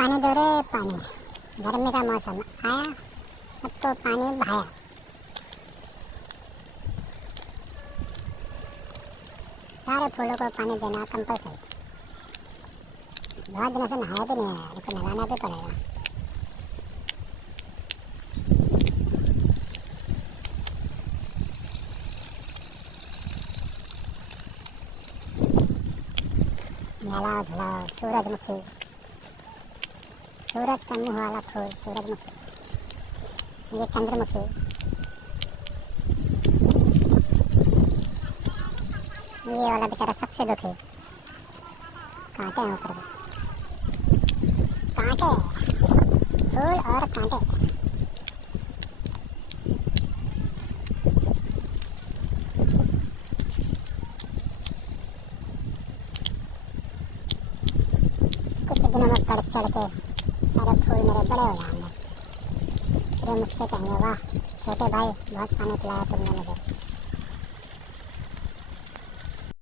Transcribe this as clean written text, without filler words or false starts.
पानी दो रे पानी। गर्मी का मौसम आया, अब तो पानी भाया। सारे फूलों को पानी देना कंपलसरी। बहुत दिनों से नहाया भी नहीं है, इसे नहाना भी पड़ेगा। नहलाओ धुलाओ सूरजमुखी, सूरज का मुंह वाला फूल सूरजमुखी। ये चंद्रमुखी, ये वाला बेचारा सबसे दुखी, कांटे हैं ऊपर कांटे, फूल और कांटे। कुछ दिनों में बढ़ चढ़ के सारे फूल मेरे बड़े हो जाएंगे। फिर मुझसे कहेंगे वाह छोटे भाई बहुत पानी पिलाया तुमने मुझे।